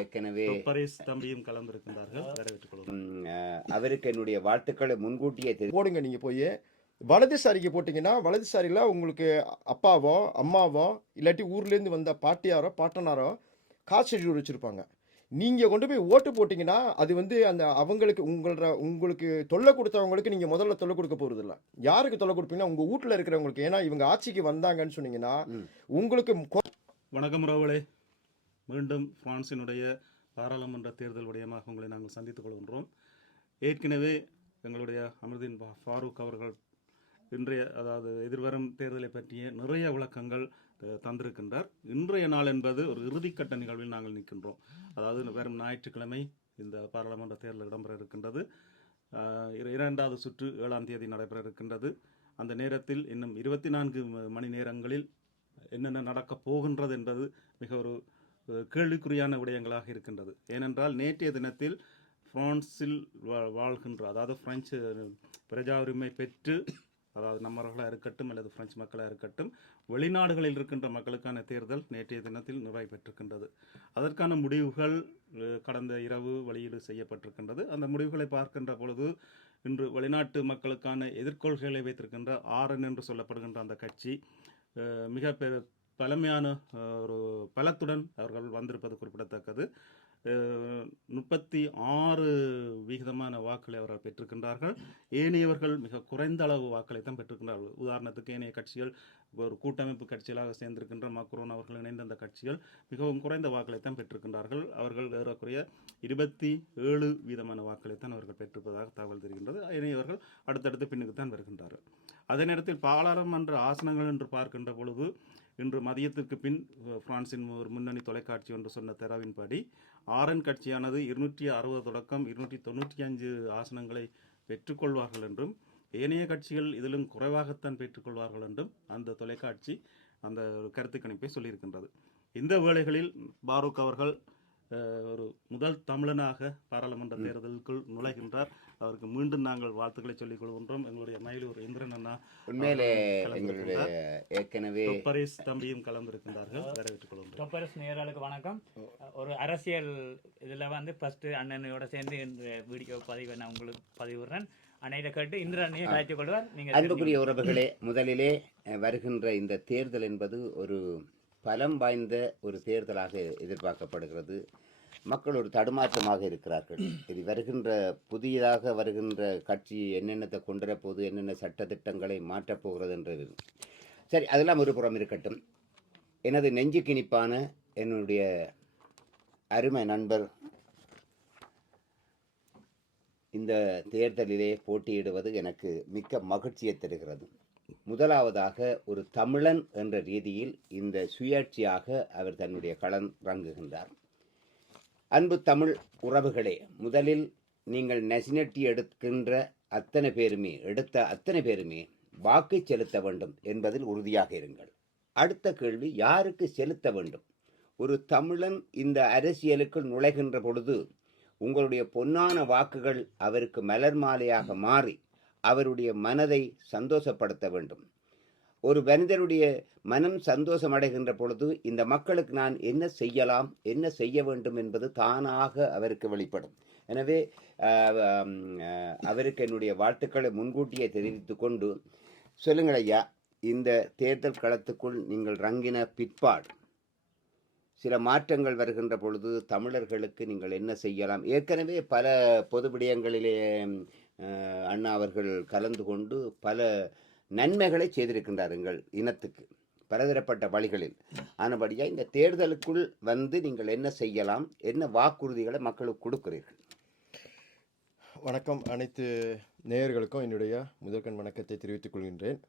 ஏற்கனவே தம்பியும் கலந்திருக்கின்றார்கள். அவருக்கு என்னுடைய வாழ்த்துக்களை முன்கூட்டியே போடுங்க நீங்கள் போய். வலதுசாரிக்கு போட்டிங்கன்னா வலதுசாரியில் உங்களுக்கு அப்பாவோ அம்மாவோ இல்லாட்டி ஊர்லேருந்து வந்த பாட்டியாரோ பாட்டனாரோ காசு ஷெட்யூல் வச்சுருப்பாங்க. நீங்கள் கொண்டு போய் ஓட்டு போட்டிங்கன்னா அது வந்து அந்த அவங்களுக்கு உங்களோட உங்களுக்கு தொல்லை கொடுத்தவங்களுக்கு நீங்கள் முதல்ல தொல்லை கொடுக்க போகிறதில்ல யாருக்கு தொல்லை கொடுப்பீங்கன்னா உங்கள் வீட்டில் இருக்கிறவங்களுக்கு. ஏன்னா இவங்க ஆட்சிக்கு வந்தாங்கன்னு சொன்னீங்கன்னா. உங்களுக்கு வணக்கம் உறவுகளே. மீண்டும் பிரான்சினுடைய பாராளுமன்ற தேர்தல் விடயமாக உங்களை நாங்கள் சந்தித்துக் கொள்கின்றோம். ஏற்கனவே எங்களுடைய அமிர்தீன் ஃபாரூக் அவர்கள் இன்றைய அதாவது எதிர்வரும் தேர்தலை பற்றிய நிறைய விளக்கங்கள் தந்திருக்கின்றார். இன்றைய நாள் என்பது ஒரு இறுதிக்கட்ட நிகழ்வில் நாங்கள் நிற்கின்றோம். அதாவது வரும் ஞாயிற்றுக்கிழமை இந்த பாராளுமன்ற தேர்தல் இடம்பெற இருக்கின்றது. இரண்டாவது சுற்று ஏழாம் தேதி நடைபெற இருக்கின்றது. அந்த நேரத்தில் இன்னும் இருபத்தி நான்கு மணி நேரங்களில் என்னென்ன நடக்கப் போகின்றது என்பது மிக ஒரு கேள்விக்குறியான விடயங்களாக இருக்கின்றது. ஏனென்றால் நேற்றைய தினத்தில் பிரான்சில் வா- வாழ்கின்ற அதாவது பிரெஞ்சு பிரஜா உரிமை பெற்று அதாவது நம்மவர்களாக இருக்கட்டும் அல்லது பிரெஞ்சு மக்களாக இருக்கட்டும் வெளிநாடுகளில் இருக்கின்ற மக்களுக்கான தேர்தல் நேற்றைய தினத்தில் நிறைவு பெற்றிருக்கின்றது. அதற்கான முடிவுகள் கடந்த இரவு வெளியீடு செய்யப்பட்டிருக்கின்றது. அந்த முடிவுகளை பார்க்கின்ற பொழுது இன்று வெளிநாட்டு மக்களுக்கான எதிர்கொள்கைகளை வைத்திருக்கின்ற ஆர்என் என்று சொல்லப்படுகின்ற அந்த கட்சி மிக பெரு பழமையான ஒரு பலத்துடன் அவர்கள் வந்திருப்பது குறிப்பிடத்தக்கது. முப்பத்தி ஆறு விகிதமான வாக்களை அவர்கள் பெற்றிருக்கின்றார்கள். ஏனையவர்கள் மிக குறைந்த அளவு வாக்களை தான் பெற்றிருக்கின்றார்கள். உதாரணத்துக்கு ஏனைய கட்சிகள் ஒரு கூட்டமைப்பு கட்சிகளாக சேர்ந்திருக்கின்ற மக்ரோன் அவர்கள் இணைந்த அந்த கட்சிகள் மிகவும் குறைந்த வாக்களை தான் பெற்றிருக்கின்றார்கள். அவர்கள் ஏறக்குறைய இருபத்தி ஏழு வீதமான வாக்களை தான் அவர்கள் பெற்றிருப்பதாக தகவல் தெரிகின்றது. ஏனையவர்கள் அடுத்தடுத்து பின்னுக்கு தான் வருகின்றார்கள். அதே நேரத்தில் பாராளுமன்ற ஆசனங்கள் என்று பார்க்கின்ற பொழுது இன்று மதியத்திற்கு பின் பிரான்சின் ஒரு முன்னணி தொலைக்காட்சி ஒன்று சொன்ன தரவின்படி ஆர்என் கட்சியானது இருநூற்றி அறுபது தொடக்கம் இருநூற்றி தொண்ணூற்றி அஞ்சு ஆசனங்களை பெற்றுக்கொள்வார்கள் என்றும் ஏனைய கட்சிகள் இதிலும் குறைவாகத்தான் பெற்றுக்கொள்வார்கள் என்றும் அந்த தொலைக்காட்சி அந்த ஒரு கருத்து கணிப்பை சொல்லியிருக்கின்றது. இந்த வேளைகளில் பாரூக் அவர்கள் ஒரு முதல் தமிழனாக பாராளுமன்ற தேர்தலுக்குள் நுழைகின்றார். அவருக்கு மீண்டும் நாங்கள் வாழ்த்துக்களை சொல்லிக் கொள்கின்றோம். எங்களுடைய மயிலூர் இந்திரன் அண்ணா உண்மையிலே. ஏற்கனவே பரேஸ் தம்பியும் கலந்திருக்கின்றார்கள். வரவேற்றுக் கொள்கின்றோம் டொப்பரஸ் நேயர்களுக்கு வணக்கம். ஒரு அரசியல் இதில் வந்து ஃபஸ்ட்டு அண்ணனோட சேர்ந்து இந்த வீடியோ பதிவை நான் உங்களுக்கு பதிவிடுறேன். அன்னையில கேட்டு இந்திரனையும் கலைத்துக் கொள்வார். நீங்கள் அன்புக்குரிய உறவுகளே முதலிலே வருகின்ற இந்த தேர்தல் என்பது ஒரு பலம் வாய்ந்த ஒரு தேர்தலாக எதிர்பார்க்கப்படுகிறது. மக்கள் ஒரு தடுமாற்றமாக இருக்கிறார்கள். இது வருகின்ற புதியதாக வருகின்ற கட்சி என்னென்னத்தை கொண்டுவர போகுது என்னென்ன சட்டத்திட்டங்களை மாற்றப் போகிறது என்றது சரி அதெல்லாம் ஒரு புறம் இருக்கட்டும். எனது நெஞ்சு கிணிப்பான என்னுடைய அருமை நண்பர் இந்த தேர்தலிலே போட்டியிடுவது எனக்கு மிக்க மகிழ்ச்சியை தருகிறது. முதலாவதாக ஒரு தமிழன் என்ற ரீதியில் இந்த சுயாட்சியாக அவர் தன்னுடைய களம் ரங்குகின்றார். அன்பு தமிழ் உறவுகளே முதலில் நீங்கள் நெசினட்டி எடுக்கின்ற அத்தனை பேருமே எடுத்த அத்தனை பேருமே வாக்கு செலுத்த வேண்டும் என்பதில் உறுதியாக இருங்கள். அடுத்த கேள்வி யாருக்கு செலுத்த வேண்டும்? ஒரு தமிழன் இந்த அரசியலுக்குள் நுழைகின்ற பொழுது உங்களுடைய பொன்னான வாக்குகள் அவருக்கு மலர் மாலையாக மாறி அவருடைய மனதை சந்தோஷப்படுத்த வேண்டும். ஒரு மனிதனுடைய மனம் சந்தோஷம் அடைகின்ற பொழுது இந்த மக்களுக்கு நான் என்ன செய்யலாம் என்ன செய்ய வேண்டும் என்பது தானாக அவருக்கு வெளிப்படும். எனவே அவருக்கு என்னுடைய வாழ்த்துக்களை முன்கூட்டியே தெரிவித்து கொண்டு சொல்லுங்கள் ஐயா இந்த தேர்தல் களத்துக்குள் நீங்கள் ரங்கின பிற்பாடு சில மாற்றங்கள் வருகின்ற பொழுது தமிழர்களுக்கு நீங்கள் என்ன செய்யலாம்? ஏற்கனவே பல பொது விடயங்களிலே அண்ணா அவர்கள் கலந்து கொண்டு பல நன்மைகளை செய்திருக்கின்றார் எங்கள் இனத்துக்கு. பலதரப்பட்ட வழிகளில். ஆனபடியாக இந்த தேர்தலுக்குள் வந்து நீங்கள் என்ன செய்யலாம்? என்ன வாக்குறுதிகளை மக்களுக்கு கொடுக்கிறீர்கள்? வணக்கம். அனைத்து நேயர்களுக்கும் என்னுடைய முதற்கண் வணக்கத்தை தெரிவித்துக் கொள்கின்றேன்.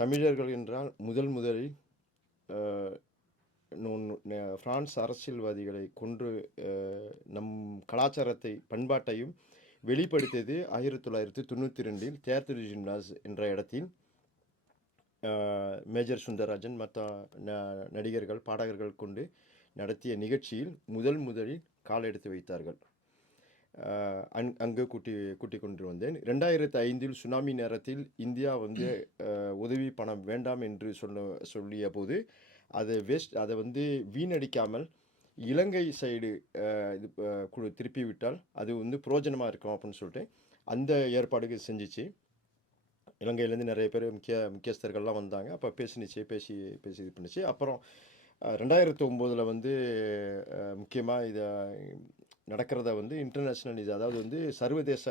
தமிழர்கள் என்றால் முதல் முதலில் பிரான்ஸ் அரசியல்வாதிகளை கொன்று நம் கலாச்சாரத்தை பண்பாட்டையும் வெளிப்படுத்தியது ஆயிரத்தி தொள்ளாயிரத்தி தொண்ணூற்றி ரெண்டில் தேர்தல் ஜிம்னாஸ் என்ற இடத்தில் மேஜர் சுந்தரராஜன் மற்ற ந- நடிகர்கள் பாடகர்கள் கொண்டு நடத்திய நிகழ்ச்சியில் முதல் முதலில் கால் எடுத்து வைத்தார்கள். அங் அங்கு கூட்டி கூட்டி கொண்டு வந்தேன். ரெண்டாயிரத்தி ஐந்தில் சுனாமி நேரத்தில் இந்தியா வந்து உதவி பணம் வேண்டாம் என்று சொல்ல சொல்லிய போது அதை வேஸ்ட் அதை வந்து வீணடிக்காமல் இலங்கை சைடு இது குழு திருப்பி விட்டால் அது வந்து புரோஜனமாக இருக்கும் அப்படின்னு சொல்லிட்டு அந்த ஏற்பாடுகள் செஞ்சிச்சு. இலங்கையிலேருந்து நிறைய பேர் முக்கிய முக்கியஸ்தர்கள்லாம் வந்தாங்க. அப்போ பேசினுச்சு பேசி பேசி இது பண்ணிச்சு. அப்புறம் ரெண்டாயிரத்து ஒம்போதில் வந்து முக்கியமாக இதை நடக்கிறத வந்து இன்டர்நேஷ்னல் இது அதாவது வந்து சர்வதேச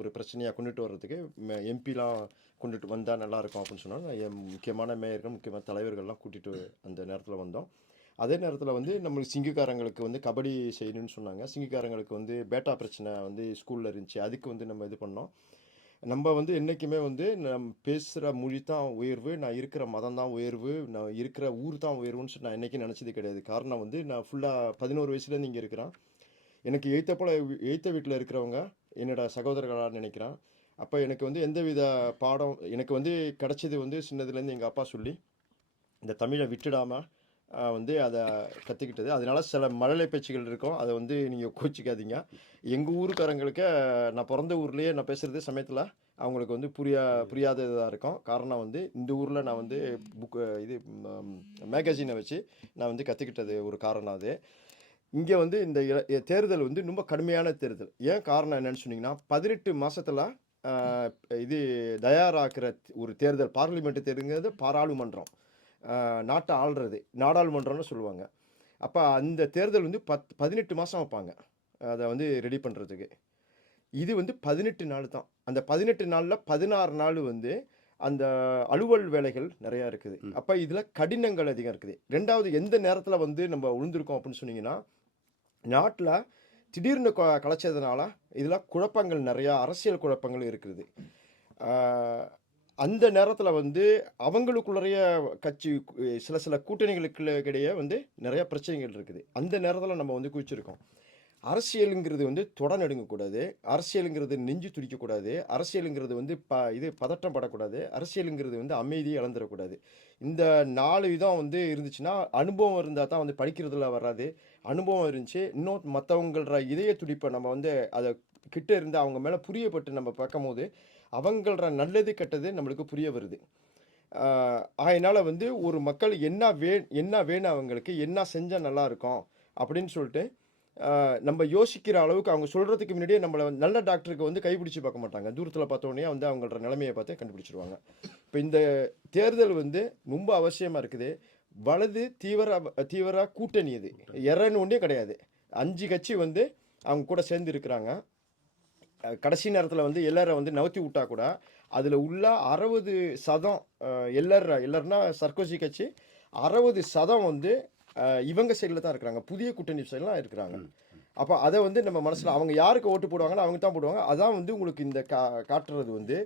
ஒரு பிரச்சனையாக கொண்டுட்டு வர்றதுக்கு எம்பிலாம் கொண்டுட்டு வந்தால் நல்லாயிருக்கும் அப்படின்னு சொன்னால் முக்கியமான மேயர்கள் முக்கியமான தலைவர்கள்லாம் கூட்டிகிட்டு அந்த நேரத்தில் வந்தோம். அதே நேரத்தில் வந்து நம்மளுக்கு சிங்குக்காரங்களுக்கு வந்து கபடி செய்யணும்னு சொன்னாங்க. சிங்குக்காரங்களுக்கு வந்து பேட்டா பிரச்சனை வந்து ஸ்கூலில் இருந்துச்சு. அதுக்கு வந்து நம்ம இது பண்ணோம். நம்ம வந்து என்றைக்குமே வந்து நம் பேசுகிற மொழி தான் உயர்வு. நான் இருக்கிற மதம் தான் உயர்வு. நான் இருக்கிற ஊர் தான் உயர்வுன்னு சொல்லி நான் என்றைக்கும் நினச்சது கிடையாது. காரணம் வந்து நான் ஃபுல்லாக பதினோரு வயசுலேருந்து இங்கே இருக்கிறேன். எனக்கு எய்த்த போல் எய்த்த வீட்டில் இருக்கிறவங்க என்னோட சகோதரர்களாக நினைக்கிறேன். அப்போ எனக்கு வந்து எந்தவித பாடம் எனக்கு வந்து கிடச்சது வந்து சின்னதுலேருந்து எங்கள் அப்பா சொல்லி இந்த தமிழை விட்டுடாமல் வந்து அதை கற்றுக்கிட்டது அதனால சில மழலை பேச்சுகள் இருக்கும். அதை வந்து நீங்கள் கோச்சிக்காதீங்க. எங்கள் ஊருக்காரங்களுக்கு நான் பிறந்த ஊர்லேயே நான் பேசுகிறது சமயத்தில் அவங்களுக்கு வந்து புரியா புரியாததாக இருக்கும். காரணம் வந்து இந்த ஊரில் நான் வந்து புக்கு இது மேகசினை வச்சு நான் வந்து கற்றுக்கிட்டது ஒரு காரணம் அது. இங்கே வந்து இந்த தேர்தல் வந்து ரொம்ப கடுமையான தேர்தல். ஏன் காரணம் என்னன்னு சொன்னீங்கன்னா பதினெட்டு மாசத்துல ஆஹ், இது தயாராக்கிற ஒரு தேர்தல் பார்லிமெண்ட் தேர்தல்ங்கிறது பாராளுமன்றம். நாட்டை ஆள்றது நாடாளுமன்றம்னு சொல்லுவாங்க. அப்போ அந்த தேர்தல் வந்து பத் பதினெட்டு மாதம் வைப்பாங்க. அதை வந்து ரெடி பண்ணுறதுக்கு இது வந்து பதினெட்டு நாள் தான். அந்த பதினெட்டு நாளில் பதினாறு நாள் வந்து அந்த அலுவல் வேலைகள் நிறையா இருக்குது. அப்போ இதில் கடினங்கள் அதிகம் இருக்குது. ரெண்டாவது எந்த நேரத்தில் வந்து நம்ம விழுந்திருக்கோம் அப்படின்னு சொன்னீங்கன்னா நாட்டில் திடீர்னு கொ- கலைச்சதுனால இதில் குழப்பங்கள் நிறையா அரசியல் குழப்பங்கள் இருக்குது. அந்த நேரத்தில் வந்து அவங்களுக்குள்ளறைய கட்சி சில சில கூட்டணிகளுக்கு இடையே வந்து நிறைய பிரச்சனைகள் இருக்குது. அந்த நேரத்தில் நம்ம வந்து குவிச்சிருக்கோம். அரசியலுங்கிறது வந்து தொட நடுங்கக்கூடாது. அரசியலுங்கிறது நெஞ்சு துடிக்கக்கூடாது. அரசியலுங்கிறது வந்து ப இது பதட்டம் படக்கூடாது. அரசியலுங்கிறது வந்து அமைதியை இழந்துடக்கூடாது. இந்த நாலு விதம் வந்து இருந்துச்சுன்னா அனுபவம் இருந்தால் தான் வந்து படிக்கிறதுல வராது. அனுபவம் இருந்துச்சு. இன்னும் மற்றவங்கள இதய துடிப்பை நம்ம வந்து அதை கிட்ட இருந்து அவங்க மேலே புரியப்பட்டு நம்ம பார்க்கும்போது அவங்கள நல்லது கெட்டது நம்மளுக்கு புரிய வருது. அதனால வந்து ஒரு மக்கள் என்ன வே என்ன வேணும் அவங்களுக்கு என்ன செஞ்சால் நல்லா இருக்கும் அப்படின்னு சொல்லிட்டு நம்ம யோசிக்கிற அளவுக்கு அவங்க சொல்கிறதுக்கு முன்னாடியே நம்மளை நல்ல டாக்டருக்கு வந்து கைப்பிடிச்சு பார்க்க மாட்டாங்க. தூரத்தில் பார்த்தோன்னே வந்து அவங்களோட நிலைமையை பார்த்து கண்டுபிடிச்சிருவாங்க. இப்போ இந்த தேர்தல் வந்து ரொம்ப அவசியமாக இருக்குது. வலது தீவிர தீவிர கூட்டணி இது. எறன்னு ஒன்றே கிடையாது. அஞ்சு கட்சி வந்து அவங்க கூட சேர்ந்து இருக்கிறாங்க. கடைசி நேரத்தில் வந்து எல்லாரை வந்து நவுத்தி விட்டா கூட அதில் உள்ள அறுபது சதம் எல்லார் எல்லாருன்னா சர்க்கோசி கட்சி அறுபது சதம் வந்து இவங்க சைடில் தான் இருக்கிறாங்க. புதிய கூட்டணி சைட்லாம் இருக்கிறாங்க. அப்போ அதை வந்து நம்ம மனசில் அவங்க யாருக்கு ஓட்டு போடுவாங்களோ அவங்க தான் போடுவாங்க. அதான் வந்து உங்களுக்கு இந்த கா காட்டுறது வந்து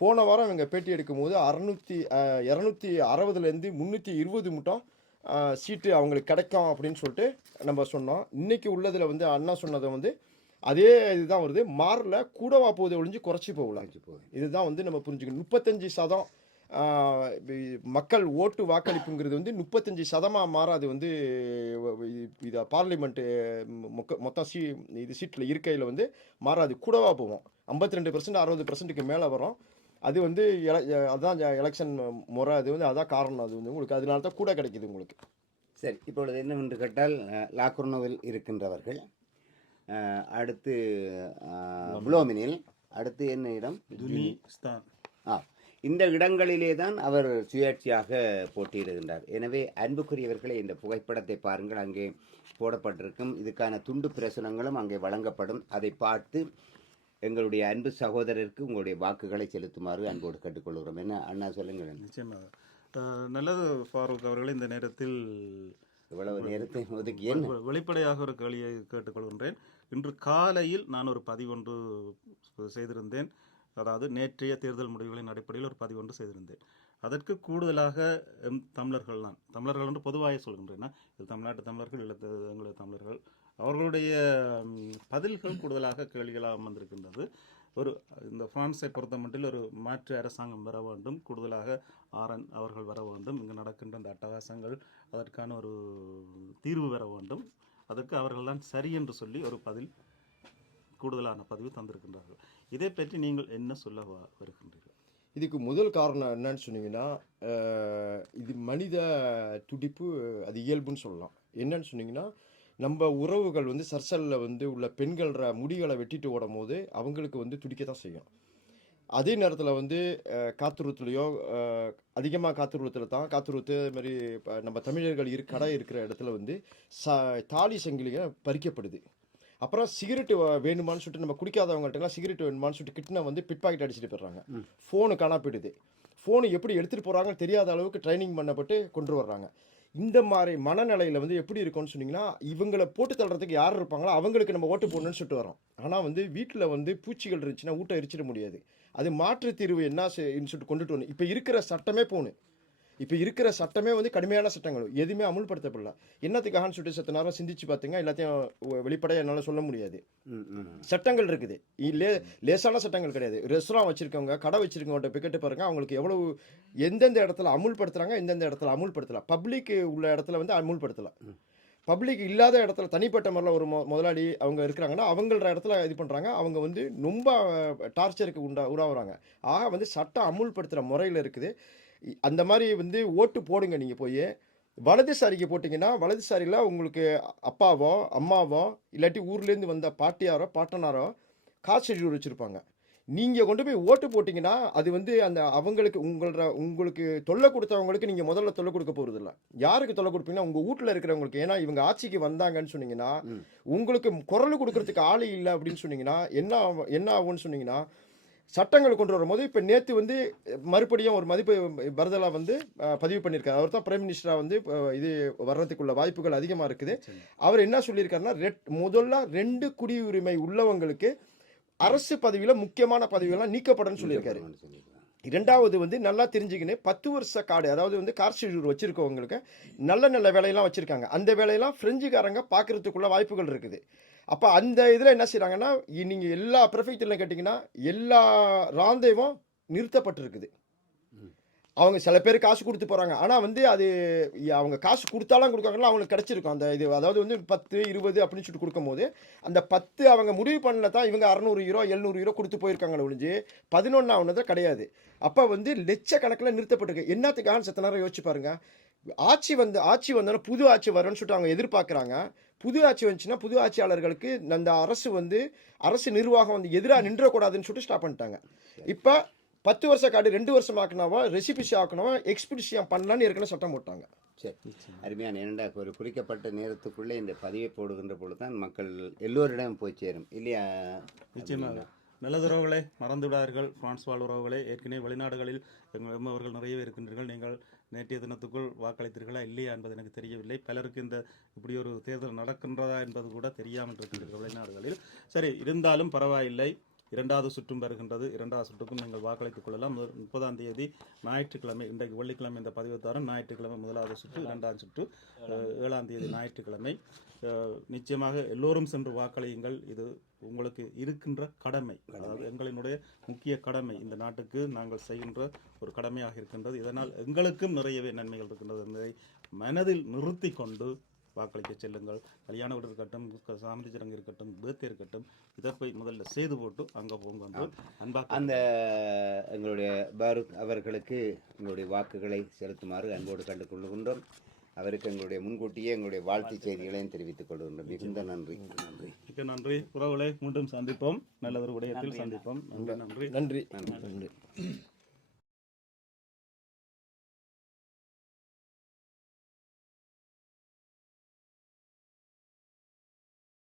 போன வாரம் இவங்க பேட்டி எடுக்கும்போது அறநூற்றி இரநூத்தி அறுபதுலேருந்து முந்நூற்றி இருபது மட்டும் சீட்டு அவங்களுக்கு கிடைக்கும் அப்படின்னு சொல்லிட்டு நம்ம சொன்னோம். இன்னைக்கு உள்ளதில் வந்து அண்ணா சொன்னதை வந்து அதே இதுதான் வருது. மாறல கூடவா போகுது ஒழிஞ்சு குறைச்சி போகல போகுது. இதுதான் வந்து நம்ம புரிஞ்சுக்கணும். முப்பத்தஞ்சு சதம் மக்கள் ஓட்டு வாக்களிப்புங்கிறது வந்து முப்பத்தஞ்சு சதமாக மாறாது வந்து இதை பார்லிமெண்ட்டு மொக்க மொத்தம் சீ இது சீட்டில் இருக்கையில் வந்து மாறாது. கூடவா போவோம். ஐம்பத்தி ரெண்டு பர்சன்ட் அறுபது பர்சன்ட்டுக்கு மேலே வரும். அது வந்து எல- எலெக்ஷன் முறை. அது வந்து அதான் காரணம். அது வந்து உங்களுக்கு அதனால தான் கூட கிடைக்குது உங்களுக்கு. சரி. இப்பொழுது என்னவென்று கேட்டால் லாக்ரோனோவில் இருக்கின்றவர்கள் அடுத்து அஹ், புளோமினில் அடுத்து என்ன இடம்? துனிஸ்தான் ஆ இந்த இடங்களிலே தான் அவர் சுயேட்சையாக போட்டியிடுகின்றார். எனவே அன்புக்குரியவர்களே இந்த புகைப்படத்தை பாருங்கள். அங்கே போடப்பட்டிருக்கும். இதுக்கான துண்டு பிரசுரங்களும் அங்கே வழங்கப்படும். அதை பார்த்து எங்களுடைய அன்பு சகோதரருக்கு உங்களுடைய வாக்குகளை செலுத்துமாறு அன்போடு கேட்டுக்கொள்கிறோம். என்ன அண்ணா சொல்லுங்கள். நிச்சயமாக. நல்லது ஃபாரூக் அவர்களே இந்த நேரத்தில் இவ்வளவு நேரத்தை ஒதுக்கி என்ன? வெளிப்படையாக ஒரு கேள்வியை கேட்டுக்கொள்கின்றேன். இன்று காலையில் நான் ஒரு பதிவொன்று செய்திருந்தேன். அதாவது நேற்றைய தேர்தல் முடிவுகளின் அடிப்படையில் ஒரு பதிவொன்று செய்திருந்தேன். அதற்கு கூடுதலாக தமிழர்கள் நான் தமிழர்கள் என்று பொதுவாக சொல்கின்றேன். இது தமிழ்நாட்டு தமிழர்கள் இல்லை எங்களுடைய தமிழர்கள். அவர்களுடைய பதில்கள் கூடுதலாக கேள்விகளாக வந்திருக்கின்றது ஒரு இந்த பிரான்ஸை பொறுத்த மட்டில் ஒரு மாற்று அரசாங்கம் வர வேண்டும். கூடுதலாக ஆரன் அவர்கள் வர வேண்டும். இங்கு நடக்கின்ற அந்த அட்டகாசங்கள் அதற்கான ஒரு தீர்வு பெற வேண்டும். அதற்கு அவர்கள்தான் சரி என்று சொல்லி ஒரு பதில் கூடுதலான பதிவு தந்திருக்கின்றார்கள். இதை பற்றி நீங்கள் என்ன சொல்ல வ- வருகின்றீர்கள்? இதுக்கு முதல் காரணம் என்னன்னு சொன்னீங்கன்னா இது மனித துடிப்பு அது இயல்புன்னு சொல்லலாம். என்னன்னு சொன்னீங்கன்னா நம்ம உறவுகள் வந்து சர்சலில் வந்து உள்ள பெண்கள முடிகளை வெட்டிட்டு ஓடும் போது அவங்களுக்கு வந்து துடிக்க தான் செய்யும். அதே நேரத்தில் வந்து காத்துருத்துலையோ அதிகமாக காத்துருவத்தில் தான் காத்துருத்து மாதிரி இப்போ நம்ம தமிழர்கள் இரு கடை இருக்கிற இடத்துல வந்து ச தாலி சங்கிலியை பறிக்கப்படுது. அப்புறம் சிகரெட்டு வேணுமான்னு சொல்லிட்டு நம்ம குடிக்காதவங்கள்ட்டலாம் சிகரெட் வேணுமான்னு சொல்லிட்டு கிட்டன வந்து பிட் பாக்கெட் அடிச்சுட்டு போயிடுறாங்க. ஃபோனு காணா போயிடுது. ஃபோனு எப்படி எடுத்துகிட்டு போகிறாங்கன்னு தெரியாத அளவுக்கு ட்ரைனிங் பண்ணப்பட்டு கொண்டு வர்றாங்க. இந்த மாதிரி மனநிலையில் வந்து எப்படி இருக்கும்னு சொன்னீங்கன்னா இவங்களை போட்டு தள்ளுறதுக்கு யார் இருப்பாங்களோ அவங்களுக்கு நம்ம ஓட்டு போடணும்னு சொல்லிட்டு வரோம். ஆனால் வந்து வீட்டில் வந்து பூச்சிகள் இருந்துச்சுன்னா ஊட்ட எரிச்சிட முடியாது. அது மாற்று தீர்வு என்ன சொல்லிட்டு கொண்டுட்டு வரணும். இப்போ இருக்கிற சட்டமே போகணும் இப்போ இருக்கிற சட்டமே வந்து கடுமையான சட்டங்கள். எதுவுமே அமுல்படுத்தப்படல. என்னத்துக்காகன்னு சொல்லிட்டு சத்த நேரம் சிந்திச்சு பார்த்தீங்க எல்லாத்தையும் வெளிப்படையாக என்னால் சொல்ல முடியாது. சட்டங்கள் இருக்குது. லே லேசான சட்டங்கள் கிடையாது. ரெஸ்டாரண்ட் வச்சிருக்கவங்க கடை வச்சிருக்கவங்கள்ட்ட பிக்கெட்டு பாருங்க அவங்களுக்கு எவ்வளவு எந்தெந்த இடத்துல அமுல்படுத்துறாங்க எந்தெந்த இடத்துல அமுல்படுத்தலாம் பப்ளிக் உள்ள இடத்துல வந்து அமுல்படுத்தலாம் பப்ளிக் இல்லாத இடத்துல தனிப்பட்ட முறையில் ஒரு மொ முதலாளி அவங்க இருக்கிறாங்கன்னா அவங்கள இடத்துல இது பண்ணுறாங்க அவங்க வந்து ரொம்ப டார்ச்சருக்கு உண்டா உருவாகிறாங்க. ஆக வந்து சட்டம் அமுல்படுத்துகிற முறையில் இருக்குது. அந்த மாதிரி வந்து ஓட்டு போடுங்க நீங்கள் போய். வலதுசாரிக்கு போட்டிங்கன்னா வலதுசாரியில் உங்களுக்கு அப்பாவோ அம்மாவோ இல்லாட்டி ஊர்லேருந்து வந்த பாட்டியாரோ பாட்டனாரோ காசு வச்சுருப்பாங்க. நீங்கள் கொண்டு போய் ஓட்டு போட்டிங்கன்னா அது வந்து அந்த அவங்களுக்கு உங்களோட உங்களுக்கு தொல்லை கொடுத்தவங்களுக்கு நீங்கள் முதல்ல தொல்லை கொடுக்க போகிறதில்ல யாருக்கு தொல்லை கொடுப்பீங்கன்னா உங்கள் வீட்டில் இருக்கிறவங்களுக்கு. ஏன்னா இவங்க ஆட்சிக்கு வந்தாங்கன்னு சொன்னீங்கன்னா. உங்களுக்கு குரல் கொடுக்கறதுக்கு ஆள் இல்லை அப்படின்னு சொன்னீங்கன்னா என்ன ஆகும்- என்ன ஆகும்னு சொன்னீங்கன்னா சட்டங்கள் கொண்டு வரும்போது இப்போ நேற்று வந்து மறுபடியும் ஒரு மதிப்பு பரதலா வந்து பதிவு பண்ணியிருக்காரு. அவர் தான் பிரைம் மினிஸ்டராக வந்து இது வர்றதுக்குள்ள வாய்ப்புகள் அதிகமாக இருக்குது. அவர் என்ன சொல்லியிருக்காருன்னா ரெட் முதல்ல ரெண்டு குடியுரிமை உள்ளவங்களுக்கு அரசு பதவியில் முக்கியமான பதவிகள்லாம் நீக்கப்படணும்னு சொல்லியிருக்காரு. இரண்டாவது வந்து நல்லா தெரிஞ்சுக்கின்னு பத்து வருஷ கார்டு அதாவது வந்து கார் ஷெட்யூல் வச்சிருக்கவங்களுக்கு நல்ல நல்ல வேலையெல்லாம் வச்சிருக்காங்க. அந்த வேலையெல்லாம் பிரெஞ்சுக்காரங்க பார்க்கறதுக்குள்ள வாய்ப்புகள் இருக்குது. அப்போ அந்த இதில் என்ன செய்கிறாங்கன்னா நீங்கள் எல்லா ப்ரெஃபெக்டில் கேட்டிங்கன்னா எல்லா ராந்தேவும் நிறுத்தப்பட்டிருக்குது. அவங்க சில பேர் காசு கொடுத்து போகிறாங்க ஆனால் வந்து அது அவங்க காசு கொடுத்தாலும் கொடுக்காங்களா அவங்களுக்கு கிடச்சிருக்கும். அந்த இது அதாவது வந்து பத்து இருபது அப்படின்னு சொல்லிட்டு கொடுக்கும்போது அந்த பத்து அவங்க முடிவு பண்ணல தான் இவங்க அறநூறு யூரோ எழுநூறு யூரோ கொடுத்து போயிருக்காங்களே ஒழிஞ்சு பதினொன்றாவனது கிடையாது. அப்போ வந்து லட்சக்கணக்கில் நிறுத்தப்பட்டிருக்கு. என்னத்துக்காக சத்த நேரம் யோசிச்சு பாருங்கள் ஆட்சி வந்து ஆட்சி வந்தாலும் புது ஆட்சி வரும்னு சொல்லிட்டு அவங்க எதிர்பார்க்குறாங்க. புது ஆட்சி வந்துச்சுன்னா புது ஆட்சியாளர்களுக்கு அந்த அரசு வந்து அரசு நிர்வாகம் வந்து எதிராக நின்றக்கூடாதுன்னு சொல்லிட்டு ஸ்டாப் பண்ணிட்டாங்க. இப்போ பத்து வருஷ கார்டு ரெண்டு வருஷம் ஆக்கினாவோ ரெசிபிசி ஆக்கணும் எக்ஸ்பிடிஷன் பண்ணலான்னு ஏற்கனவே சட்டம் போட்டாங்க. சரி. அருமையான இரண்டா ஒரு குறிக்கப்பட்ட நேரத்துக்குள்ளே இந்த பதிவை போடுகின்ற பொழுது தான் மக்கள் எல்லோரிடம் போய் சேரும். இல்லையா? நிச்சயமாக. நல்லதுறவுகளை மறந்து விடாதீர்கள் பிரான்ஸ் வாழ் உறவுகளே ஏற்கனவே வெளிநாடுகளில் எங்கள் எம்மவர்கள் நிறையவே இருக்கின்றீர்கள். நீங்கள் நேற்றைய தினத்துக்குள் வாக்களித்தீர்களா இல்லையா என்பது எனக்கு தெரியவில்லை. பலருக்கு இந்த இப்படி ஒரு தேர்தல் நடக்கின்றதா என்பது கூட தெரியாமல் இருக்கின்றீர்கள் வெளிநாடுகளில். சரி இருந்தாலும் பரவாயில்லை. இரண்டாவது சுற்றும் வருகின்றது இரண்டாவது சுற்றுக்கும் நீங்கள் வாக்களித்துக் கொள்ளலாம். முதல் முப்பதாம் தேதி ஞாயிற்றுக்கிழமை இன்றைக்கு வெள்ளிக்கிழமை இந்த பதிவு தரம் ஞாயிற்றுக்கிழமை முதலாவது சுற்று இரண்டாம் சுற்று ஏழாம் தேதி ஞாயிற்றுக்கிழமை. நிச்சயமாக எல்லோரும் சென்று வாக்களியுங்கள். இது உங்களுக்கு இருக்கின்ற கடமை. அதாவது எங்களினுடைய முக்கிய கடமை. இந்த நாட்டுக்கு நாங்கள் செய்கின்ற ஒரு கடமையாக இருக்கின்றது. இதனால் எங்களுக்கும் நிறையவே நன்மைகள் இருக்கின்றது என்பதை மனதில் நிறுத்தி கொண்டு வாக்களிக்க செல்லுங்கள். கல்யாண வீடு இருக்கட்டும் சாமி சடங்கு இருக்கட்டும் பேர்த்தே இருக்கட்டும் இதை போய் முதல்ல செய்து போட்டு அங்கே போங்க வந்து அன்பாக அந்த எங்களுடைய பாரூக் அவர்களுக்கு எங்களுடைய வாக்குகளை செலுத்துமாறு அன்போடு கண்டு கொள்கின்றோம் அவருக்கு எங்களுடைய முன்கூட்டியே எங்களுடைய வாழ்த்து செய்திகளையும் தெரிவித்துக் கொள்கின்றோம். மிகுந்த நன்றி. நன்றி. மிக்க நன்றி. உறவுகளை மீண்டும் சந்திப்போம். நல்லதொரு விடயத்தில் சந்திப்போம். நன்றி. நன்றி. நன்றி. நன்றி.